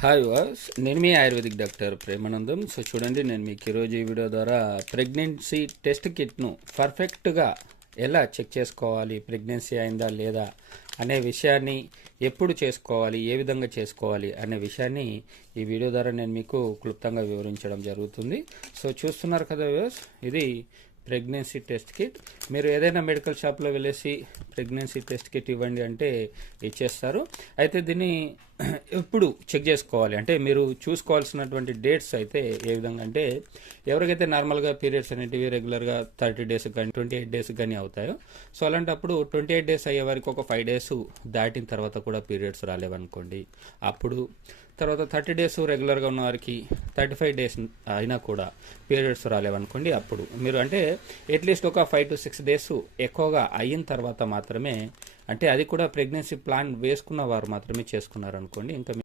Hi was నేను మీ ayurvedic doctor Premanandam. So చూడండి, నేను మీకు ఈరోజు ఈ వీడియో ద్వారా ప్రెగ్నెన్సీ టెస్ట్ కిట్ను పర్ఫెక్ట్గా ఎలా చెక్ చేసుకోవాలి, ప్రెగ్నెన్సీ అయిందా లేదా అనే విషయాన్ని, ఎప్పుడు చేసుకోవాలి, ఏ విధంగా చేసుకోవాలి అనే విషయాన్ని ఈ వీడియో ద్వారా నేను మీకు క్లుప్తంగా వివరించడం జరుగుతుంది. సో చూస్తున్నారు కదా వ్యూవర్స్, ఇది ప్రెగ్నెన్సీ టెస్ట్ కిట్. మీరు ఏదైనా మెడికల్ షాప్లో వెళ్ళేసి ప్రెగ్నెన్సీ టెస్ట్ కిట్ ఇవ్వండి అంటే ఇచ్చేస్తారు. అయితే దీన్ని ఎప్పుడు చెక్ చేసుకోవాలి అంటే మీరు చూసుకోవాల్సినటువంటి డేట్స్ అయితే ఏ విధంగా అంటే, ఎవరికైతే నార్మల్గా పీరియడ్స్ అనేటివి రెగ్యులర్గా 30 డేస్ కానీ 28 డేస్ కానీ అవుతాయో, సో అలాంటప్పుడు 28 డేస్ అయ్యే వరకు ఒక 5 డేస్ దాటిన తర్వాత కూడా పీరియడ్స్ రాలేవనుకోండి, అప్పుడు తర్వాత 30 డేస్ రెగ్యులర్గా ఉన్న వారికి 35 డేస్ అయినా కూడా పీరియడ్స్ రాలేవనుకోండి, అప్పుడు మీరు అంటే అట్లీస్ట్ ఒక 5 to 6 డేస్ ఎక్కువగా అయిన తర్వాత మాత్రమే, అంటే అది కూడా ప్రెగ్నెన్సీ ప్లాన్ వేసుకున్న వారు మాత్రమే చేసుకున్నారనుకోండి, ఇంకా